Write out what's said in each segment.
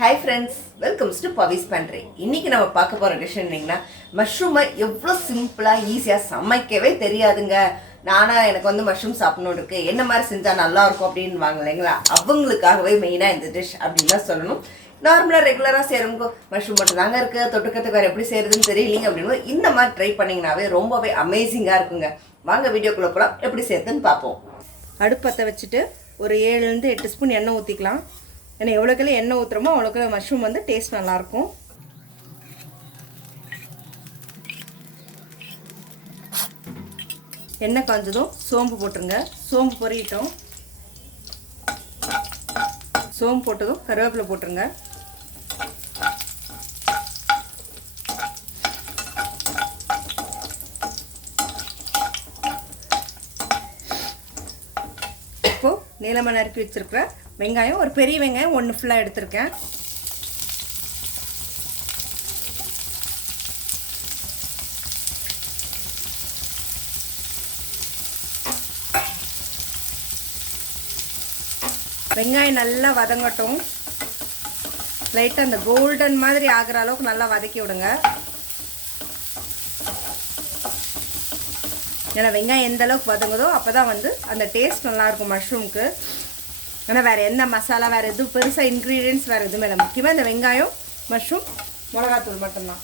Hi friends, welcome to Pavi's Pantry. இன்னைக்கு நம்ம பார்க்க போற டிஷ் என்னன்னா மஷ்ரூமை எவ்வளவு சிம்பிளா ஈஸியா சமைக்கவே தெரியாதுங்க. நானா எனக்கு வந்து மஷ்ரூம் சாப்பிடணும் இருக்கு. என்ன மாதிரி செஞ்சா நல்லா இருக்கும் அப்படினு வாங்கலங்களா? அவங்களுக்காகவே மெயினா இந்த டிஷ் அப்படினு தான் சொல்லணும். நார்மலா ரெகுலரா செய்றவங்க மஷ்ரூம் மட்டும் தாங்க இருக்கு. தொட்டுக்கிறதுக்கு வேற எப்படி செய்யறதுன்னு தெரியலங்க அப்படினு இந்த மாதிரி ட்ரை பண்ணீங்கனாவே ரொம்பவே அமேசிங்கா இருக்குங்க. வாங்க வீடியோக்குள்ள போலாம். எப்படி செய்யறதுன்னு பாப்போம். அடுப்பத்தை வச்சிட்டு ஒரு 7 இருந்து 8 ஸ்பூன் எண்ணெய் ஊத்திக்கலாம். ஏன்னா எவ்வளோக்கெல்லாம் எண்ணெய் ஊற்றுறோமோ அவ்வளோக்கு மஷ்ரூம் வந்து டேஸ்ட் நல்லாயிருக்கும். எண்ணெய் காஞ்சதும் சோம்பு போட்டுருங்க. சோம்பு பொரியட்டும். சோம்பு போட்டதும் கருவேப்பிலை போட்டுருங்க. இப்போது நீளமாக நறுக்கி வச்சுருக்கிற வெங்காயம், ஒரு பெரிய வெங்காயம் 1 ஃபுல்லாக எடுத்திருக்கேன். வெங்காயம் நல்லா வதங்கட்டும். லைட்டாக அந்த கோல்டன் மாதிரி ஆகிற அளவுக்கு நல்லா வதக்கி விடுங்க. ஏன்னா வெங்காயம் எந்த அளவுக்கு வதங்குதோ அப்போ தான் வந்து அந்த டேஸ்ட் நல்லாயிருக்கும் மஷ்ரூமுக்கு. ஆனால் வேறு எந்த மசாலா, வேறு எதுவும் பெருசாக இன்க்ரீடியன்ட்ஸ் வேறு எதுவுமே இல்லை. முக்கியமாக இந்த வெங்காயம், மஷ்ரூம், மிளகாத்தூள் மட்டும்தான்.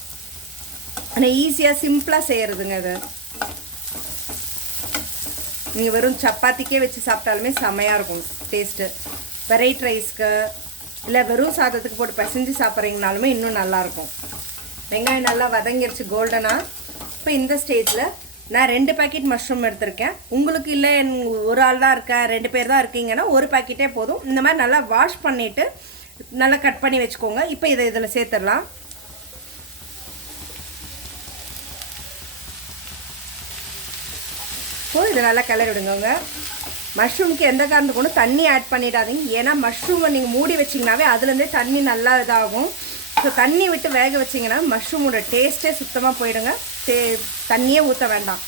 ஆனால் ஈஸியாக சிம்பிளாக செய்கிறதுங்க இது. நீங்கள் வெறும் சப்பாத்திக்கே வச்சு சாப்பிட்டாலுமே செம்மையாக இருக்கும் டேஸ்ட்டு. வெரைட்டி ரைஸ்க்கு இல்லை வெறும் சாதத்துக்கு போட்டு பிசைஞ்சு சாப்பிட்றீங்கனாலுமே இன்னும் நல்லாயிருக்கும். வெங்காயம் நல்லா வதங்கிடுச்சு கோல்டனாக. இப்போ இந்த ஸ்டேஜில் நான் 2 பேக்கெட் மஷ்ரூம் எடுத்திருக்கேன். உங்களுக்கு இல்லை ஒரு ஆள் தான் இருக்கேன், 2 பேர் தான் இருக்கீங்கன்னா ஒரு பேக்கெட்டே போதும். இந்த மாதிரி நல்லா வாஷ் பண்ணிவிட்டு நல்லா கட் பண்ணி வச்சுக்கோங்க. இப்போ இதை இதில் சேர்த்துடலாம். இப்போ இதை நல்லா கிளறி விடுங்க. மஷ்ரூமுக்கு எந்த காரணத்துக்கு ஒன்றும் தண்ணி ஆட் பண்ணிடாதீங்க. ஏன்னா மஷ்ரூமை நீங்கள் மூடி வச்சிங்கனாவே அதுலேருந்தே தண்ணி நல்லா இதாகும். ஸோ தண்ணி விட்டு வேக வச்சிங்கன்னா மஷ்ரூமோட டேஸ்ட்டே சுத்தமாக போயிடுங்க. தண்ணியே ஊற்ற வேண்டாம்.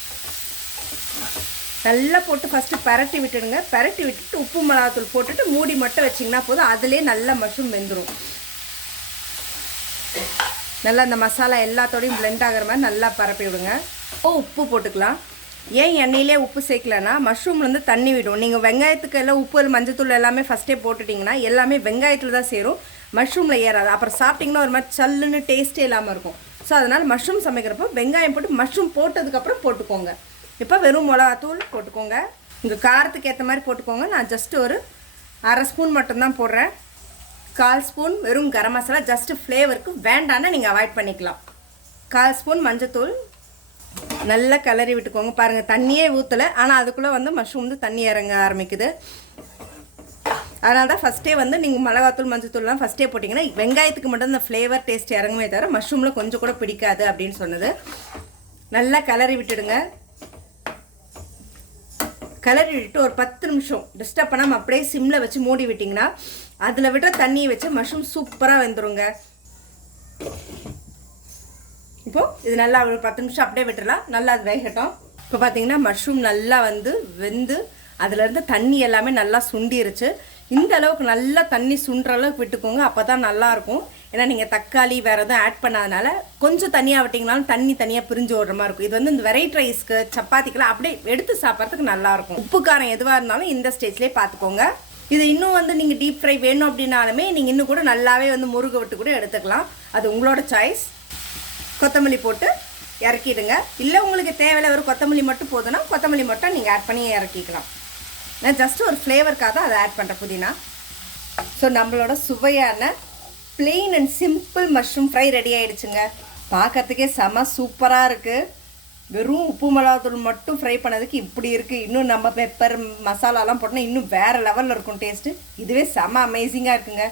நல்லா போட்டு ஃபஸ்ட்டு பரட்டி விட்டுடுங்க. பரட்டி விட்டுட்டு உப்பு மிளகாத்தூள் போட்டுட்டு மூடி மட்டும் வச்சிங்கன்னா போதும். அதிலே நல்லா மஷ்ரூம் வெந்துடும். நல்லா அந்த மசாலா எல்லாத்தோடையும் பிளெண்ட் ஆகிற மாதிரி நல்லா பரப்பி விடுங்க. உப்பு போட்டுக்கலாம். ஏன் எண்ணெயிலே உப்பு சேர்க்கலன்னா மஷ்ரூம்லேருந்து தண்ணி விடும். நீங்கள் வெங்காயத்துக்கு எல்லாம் உப்பு மஞ்சத்தூள் எல்லாமே ஃபஸ்ட்டே போட்டுட்டிங்கன்னா எல்லாமே வெங்காயத்தில் தான் சேரும், மஷ்ரூமில் ஏறாது. அப்புறம் சாப்பிட்டிங்கன்னா ஒரு மாதிரி சல்லுன்னு டேஸ்ட்டே இல்லாமல் இருக்கும். ஸோ அதனால் மஷ்ரூம் சமைக்கிறப்போ வெங்காயம் போட்டு மஷ்ரூம் போட்டதுக்கப்புறம் போட்டுக்கோங்க. இப்போ வெறும் மிளகாத்தூள் போட்டுக்கோங்க. உங்கள் காரத்துக்கு ஏற்ற மாதிரி போட்டுக்கோங்க. நான் ஜஸ்ட்டு ஒரு 1/2 ஸ்பூன் மட்டும்தான் போடுறேன். 1/4 ஸ்பூன் வெறும் கரம் மசாலா ஜஸ்ட்டு ஃப்ளேவருக்கு, வேண்டான்னா நீங்கள் அவாய்ட் பண்ணிக்கலாம். 1/4 ஸ்பூன் மஞ்சத்தூள். நல்லா கிளறி விட்டுக்கோங்க. பாருங்கள் தண்ணியே ஊற்றலை, ஆனால் அதுக்குள்ளே வந்து மஷ்ரூம் வந்து தண்ணி இறங்க ஆரம்பிக்குது. அதனால தான் ஃபஸ்ட்டே வந்து நீங்கள் மிளகாத்தூள் மஞ்சத்தூள்லாம் ஃபஸ்ட்டே போட்டிங்கன்னா வெங்காயத்துக்கு மட்டும் இந்த ஃப்ளேவர் டேஸ்ட் இறங்குமே தவிர மஷ்ரூமில் கொஞ்சம் கூட பிடிக்காது அப்படின்னு சொன்னது. நல்லா கிளறி விட்டுடுங்க. கிளறி விட்டுட்டு ஒரு 10 நிமிஷம் டிஸ்டர்ப் பண்ணாமல் அப்படியே சிம்மில் வச்சு மூடி விட்டிங்கன்னா அதில் விட்டுற தண்ணியை வச்சு மஷ்ரூம் சூப்பராக வெந்துருங்க. இப்போது இது நல்லா ஒரு 10 நிமிஷம் அப்படியே விட்டுடலாம். நல்லா அது வேகட்டும். இப்போ பார்த்தீங்கன்னா மஷ்ரூம் நல்லா வந்து வெந்து அதுலேருந்து தண்ணி எல்லாமே நல்லா சுண்டிருச்சு. இந்த அளவுக்கு நல்லா தண்ணி சுண்டுற அளவுக்கு விட்டுக்கோங்க. அப்போ தான் நல்லாயிருக்கும். ஏன்னா நீங்கள் தக்காளி வேறு எதுவும் ஆட் பண்ணாதனால கொஞ்சம் தனியாக விட்டிங்கனாலும் தண்ணி தனியாக பிரிஞ்சு ஓடுற மாதிரி இருக்கும். இது வந்து இந்த வெரைட்டி ரைஸ்க்கு சப்பாத்திக்கெலாம் அப்படியே எடுத்து சாப்பிட்றதுக்கு நல்லாயிருக்கும். உப்பு காரம் எதுவாக இருந்தாலும் இந்த ஸ்டேஜ்லேயே பார்த்துக்கோங்க. இது இன்னும் வந்து நீங்கள் டீப் ஃப்ரை வேணும் அப்படின்னாலுமே நீங்கள் இன்னும் கூட நல்லாவே வந்து முருக விட்டு கூட எடுத்துக்கலாம். அது உங்களோட சாய்ஸ். கொத்தமல்லி போட்டு இறக்கிடுங்க. இல்லை உங்களுக்கு தேவையில்லை வெறும் கொத்தமல்லி மட்டும் போதுன்னா கொத்தமல்லி மட்டும் நீங்கள் ஆட் பண்ணி இறக்கிக்கலாம். நான் ஜஸ்ட்டு ஒரு ஃப்ளேவருக்காக தான் அதை ஆட் பண்ணுறேன், புதினா. ஸோ நம்மளோட சுவையான plain and simple mushroom fry ready ஆகிடுச்சுங்க. பார்க்கறதுக்கே செம சூப்பராக இருக்குது. வெறும் உப்பு மிளகாத்தூள் மட்டும் ஃப்ரை பண்ணதுக்கு இப்படி இருக்குது. இன்னும் நம்ம பெப்பர் மசாலாலாம் போட்டோன்னா இன்னும் வேறு லெவலில் இருக்கும் டேஸ்ட்டு. இதுவே செம அமேசிங்காக இருக்குங்க.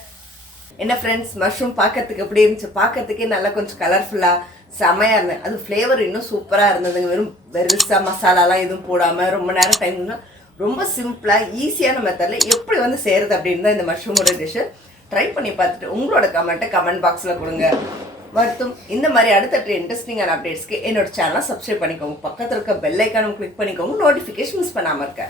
என்ன ஃப்ரெண்ட்ஸ், மஷ்ரூம் பார்க்கறதுக்கு எப்படி இருந்துச்சு? பார்க்கறதுக்கே நல்லா கொஞ்சம் கலர்ஃபுல்லாக செமையாக இருந்தது. அது ஃப்ளேவர் இன்னும் சூப்பராக இருந்ததுங்க. வெறுசா மசாலாலாம் எதுவும் போடாமல் ரொம்ப நேரம் டைம்னா ரொம்ப சிம்பிளாக ஈஸியான மெத்தடில் எப்படி வந்து செய்கிறது அப்படின்னு தான் இந்த மஷ்ரூமோட டிஷ்ஷு. ட்ரை பண்ணி பார்த்துட்டு உங்களோட கமெண்ட் பாக்ஸில் கொடுங்க. வருத்தும் இந்த மாதிரி அடுத்த இன்ட்ரெஸ்டிங்கான அப்டேட்ஸ்க்கு என்னோட சேனலை சப்ஸ்கிரைப் பண்ணிக்கோங்க. பக்கத்தில் இருக்க பெல் ஐக்கானும் கிளிக் பண்ணிக்கோங்க. நோட்டிஃபிகேஷன் மிஸ் பண்ணாமல் இருக்க.